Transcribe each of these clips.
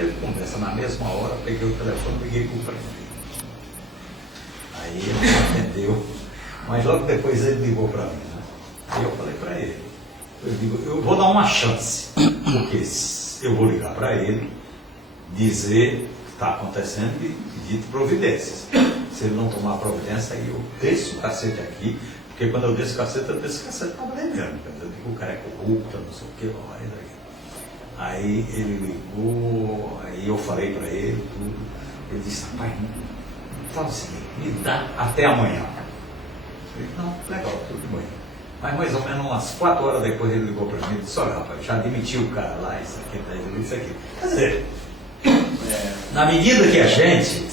teve conversa na mesma hora, peguei o telefone e liguei para o prefeito. Aí ele atendeu, mas logo depois ele ligou para mim, né? Aí eu falei para ele, eu digo, eu vou dar uma chance, porque eu vou ligar para ele, dizer o que está acontecendo e pedir providências. Se ele não tomar providência, aí eu desço o cacete aqui, porque quando eu desço o cacete para valer mesmo. Eu digo, o cara é corrupto, não sei o que, aí ele ligou, aí eu falei para ele tudo, ele disse, rapaz, fala o seguinte, me dá até amanhã. Eu falei, não, legal, tudo bem. Mas mais ou menos umas 4 horas depois ele ligou para mim e disse, olha rapaz, já demitiu o cara lá, isso aqui, isso aqui. Quer dizer, na medida que a gente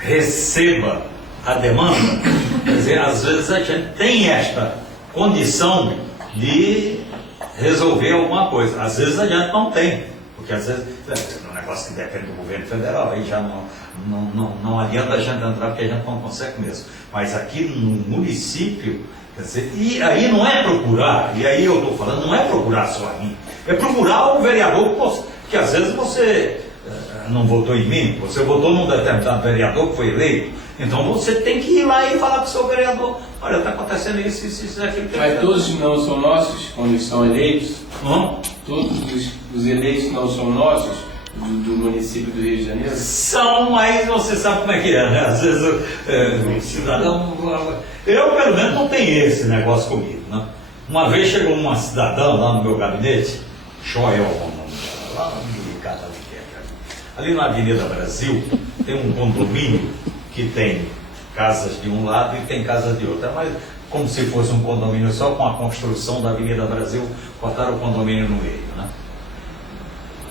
receba a demanda, quer dizer, às vezes a gente tem esta condição de resolver alguma coisa. Às vezes a gente não tem, porque às vezes é um negócio que depende do governo federal, aí já não adianta a gente entrar porque a gente não consegue mesmo. Mas aqui no município, quer dizer, e aí não é procurar, e aí eu estou falando, não é procurar só a mim, é procurar o vereador, que às vezes você não votou em mim, você votou num determinado vereador que foi eleito, então você tem que ir lá e falar com o seu vereador, olha, está acontecendo isso, aquilo. Mas todos não são nossos quando estão eleitos? Todos os eleitos não são nossos do município do Rio de Janeiro? São, mas você sabe como é que é, né? Às vezes o cidadão... Eu, pelo menos, não tenho esse negócio comigo, né? Uma vez chegou uma cidadã lá no meu gabinete, Joel, lá ali na Avenida Brasil, tem um condomínio que tem casas de um lado e tem casas de outro. Mas como se fosse um condomínio só, com a construção da Avenida Brasil, cortaram o condomínio no meio, né?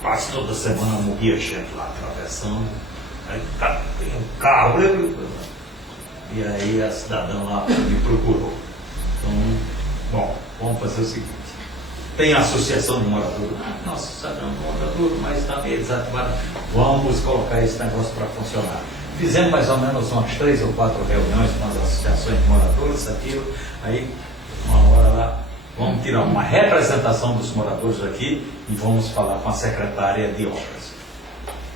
Quase toda semana morria gente lá atravessando, aí tem um carro, e aí a cidadã lá me procurou. Então, bom, vamos fazer o seguinte, tem a associação de moradores, nossa, cidadão morador, mas está meio desativado, vamos colocar esse negócio para funcionar. Fizemos mais ou menos umas 3 ou 4 reuniões com as associações de moradores, aquilo, aí uma hora lá, vamos tirar uma representação dos moradores aqui e vamos falar com a secretária de obras.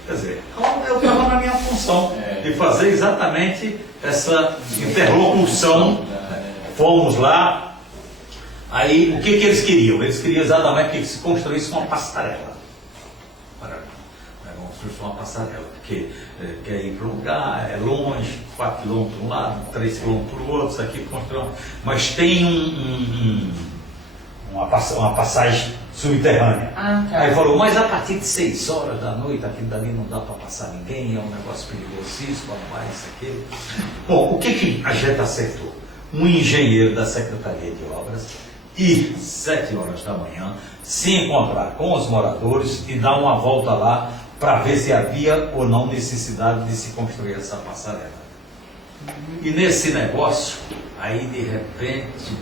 Quer dizer, eu estava na minha função de fazer exatamente essa interlocução. Fomos lá, aí o que eles queriam? Eles queriam exatamente que se construísse uma passarela. Construir uma passarela, porque quer ir para um lugar, é longe, 4 km para um lado, 3 km para o outro, isso aqui construir, mas tem uma passagem subterrânea. Aí falou, mas a partir de 6 horas da noite, aquilo dali não dá para passar ninguém, é um negócio perigosíssimo, isso, aquilo. Bom, o que a gente acertou? Um engenheiro da Secretaria de Obras ir 7 horas da manhã, se encontrar com os moradores e dar uma volta lá para ver se havia ou não necessidade de se construir essa passarela. E nesse negócio, aí de repente,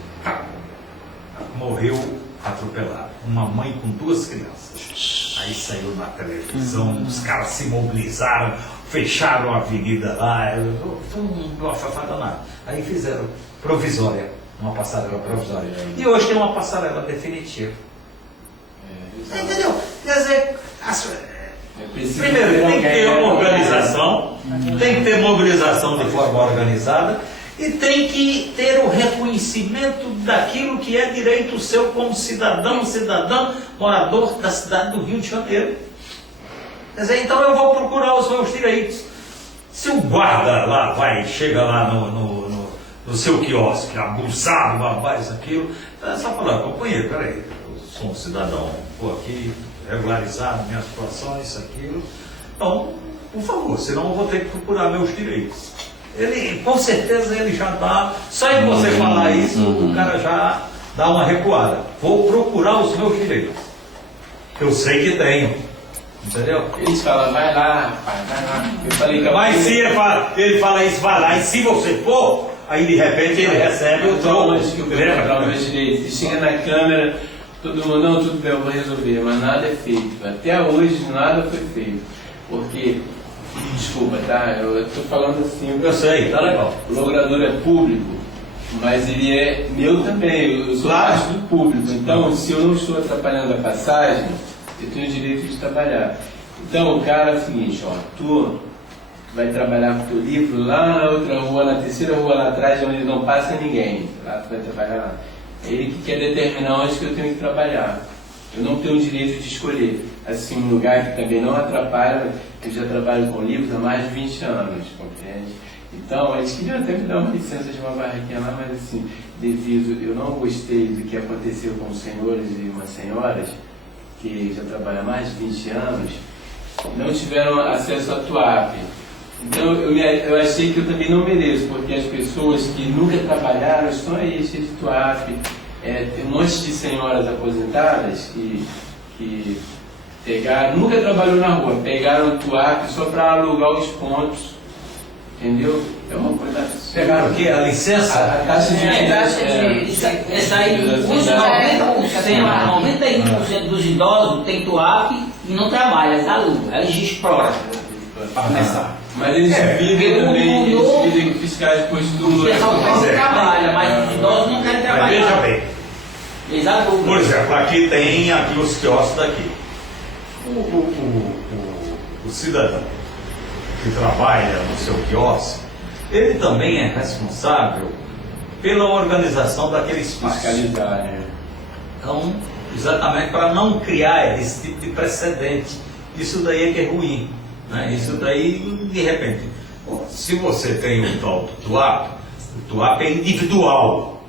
morreu atropelado. Uma mãe com 2 crianças. Aí saiu na televisão, os caras se mobilizaram, fecharam a avenida lá, foi uma afafada nada. Aí fizeram provisória, uma passarela provisória. E hoje tem uma passarela definitiva. Entendeu? Quer dizer, primeiro tem que ter uma organização, tem que ter mobilização de forma organizada e tem que ter o reconhecimento daquilo que é direito seu como cidadão, morador da cidade do Rio de Janeiro. Quer dizer, então eu vou procurar os meus direitos. Se o guarda lá chega lá no seu quiosque, abusado, babá, isso, aquilo, é só falar, companheiro, peraí, eu sou um cidadão, aqui, regularizado, minha situação, isso, aquilo. Então, por favor, senão eu vou ter que procurar meus direitos. Ele, com certeza, ele já dá, só em você falar isso, o cara já dá uma recuada. Vou procurar os meus direitos. Eu sei que tenho. Entendeu? Eles falam, vai lá, rapaz, vai lá. Eu falei que mas se ele fala isso, vai lá, e se você for, aí de repente ele recebe o troco. Ele chega na câmera, todo mundo, não, tudo bem, eu vou resolver, mas nada é feito. Até hoje nada foi feito. Porque, desculpa, tá? Eu estou falando assim. Eu sei, tá legal. O logrador é público, mas ele é meu também, eu sou parte do público. Então, se eu não estou atrapalhando a passagem, eu tenho o direito de trabalhar. Então o cara é o seguinte, ó, tu vai trabalhar com o teu livro lá na outra rua, na terceira rua lá atrás, onde não passa ninguém. Lá tu vai trabalhar lá. É ele que quer determinar onde que eu tenho que trabalhar. Eu não tenho o direito de escolher. Assim, um lugar que também não atrapalha, eu já trabalho com livros há mais de 20 anos, compreende? Então, eles queriam até me dar uma licença de uma barraquinha lá, mas assim, devido, eu não gostei do que aconteceu com os senhores e umas senhoras, que já trabalham há mais de 20 anos, não tiveram acesso à TUAP. Então eu achei que eu também não mereço, porque as pessoas que nunca trabalharam estão aí cheias de TUAP. Tem um monte de senhoras aposentadas que pegaram, nunca trabalhou na rua, pegaram TUAP só para alugar os pontos. Entendeu? É uma coisa. Pegaram o quê? A licença? A taxa de. Essa aí, os 91% dos idosos tem TUAP e não trabalha, eles alugam, eles exploram. Para começar. Mas eles vivem também, eles vivem com fiscais de postura. O pessoal não trabalha, mas os idosos não querem trabalhar. Veja bem. Eles alugam. Por exemplo, aqui tem os quiosques daqui. O cidadão que trabalha no seu quiosque, ele também é responsável pela organização daquele espaço. Fiscalizar, né? Então, exatamente para não criar esse tipo de precedente. Isso daí é que é ruim. Né? Isso daí, de repente, se você tem o tal do TUAP, o TUAP é individual,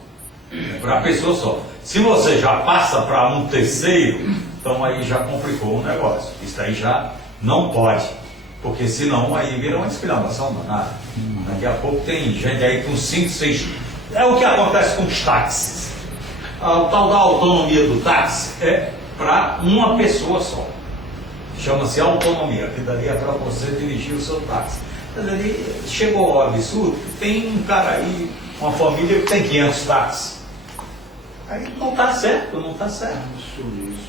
para a pessoa só. Se você já passa para um terceiro, então aí já complicou o negócio. Isso aí já não pode, porque senão aí vira uma esculhambação danada. Daqui a pouco tem gente aí com 5, 6... É o que acontece com os táxis. O tal da autonomia do táxi é para uma pessoa só. Chama-se autonomia, que dali é para você dirigir o seu táxi. Mas ali chegou ao absurdo que tem um cara aí, uma família que tem 500 táxis. Aí não está certo, não está certo.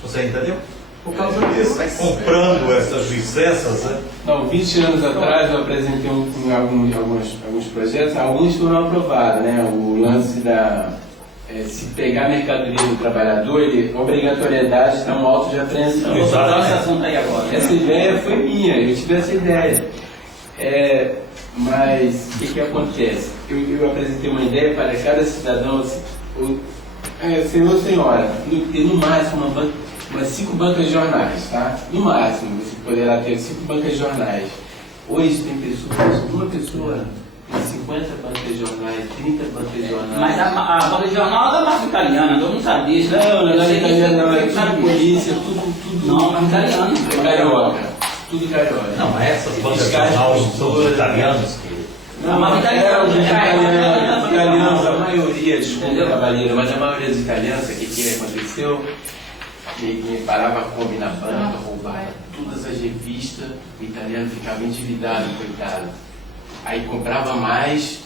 Você entendeu? Por causa disso, comprando essas licenças. Né? Não, 20 anos atrás eu apresentei alguns projetos, alguns foram aprovados, né? O lance da... se pegar a mercadoria do trabalhador, obrigatoriedade está um auto de apreensão. Eu vou dar esse assunto aí agora. Essa ideia foi minha, eu tive essa ideia. Mas o que acontece? Eu apresentei uma ideia para cada cidadão, senhor ou senhora, ter no máximo umas 5 bancas de jornais, tá? No máximo, você poderá ter 5 bancas de jornais. Hoje tem pessoas, uma pessoa tem 50 bancas de jornais, 30 bancas de jornais. Mas a banca de jornal é da máfia italiana, eu não sabia isso. Não é italiana, não, é tudo polícia, tudo. Não, é italiano. É carioca. Tudo carioca. Não, mas essas bancas de jornal são os italianos que... Não, mas os italianos, a maioria, desculpa, cavaleiro, mas a maioria dos italianos, o que aconteceu? Ninguém parava a Kombi na banca, roubava todas as revistas, o italiano ficava endividado, coitado. Aí comprava mais,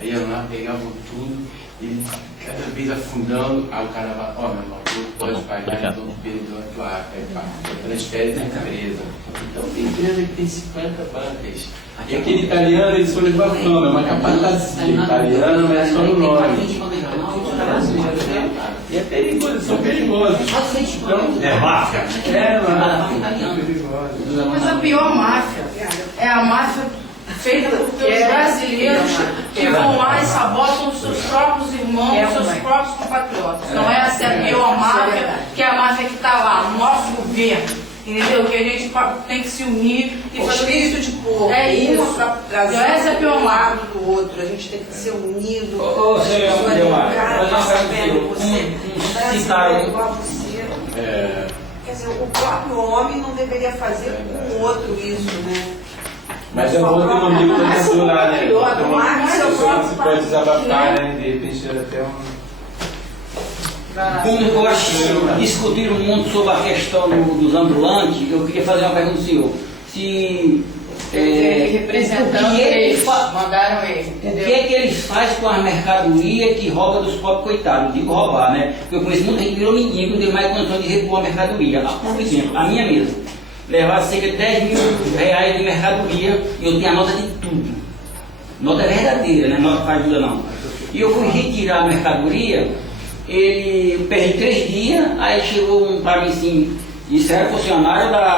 aí ia lá, pegava tudo, e cada vez afundando, aí o cara vai, meu irmão, tu pode pagar, então perdeu a tua arca, transfere da empresa. Então tem empresa que tem 50 bancas. E aquele italiano, ele só levou a fama, é uma capatazia italiana, mas é só no nome. E é perigoso, são perigosos. Então, É máfia. perigoso. Mas a pior máfia é a máfia feita por brasileiros que vão lá e sabotam os seus próprios irmãos, seus próprios compatriotas. Não é essa a pior máfia, que é a máfia que está lá, no nosso governo. Entendeu? Que a gente tem que se unir e fazer espírito de povo. É isso. Essa é a pior máfia. Do outro, a gente tem que ser unido. Citaram. Quer dizer, o próprio homem não deveria fazer com o outro isso, né? Mas é bom ter um amigo protetor lá, né? Você pode desabafar, né? De repente até um... Como eu acho que discutiram muito sobre a questão dos ambulantes, eu queria fazer uma pergunta ao senhor. Se representando eles, mandaram ele. O que é que eles fazem com a mercadoria que rouba dos pobres coitados? Digo roubar, né? Porque eu conheço muita gente que virou mendigo, não tem mais condição de repor a mercadoria. Por exemplo, a minha mesa levava cerca de 10 mil reais de mercadoria e eu tinha nota de tudo. Nota verdadeira, né? Nota para ajuda não. E eu fui retirar a mercadoria, eu perdi 3 dias, aí chegou um para mim assim, isso era funcionário da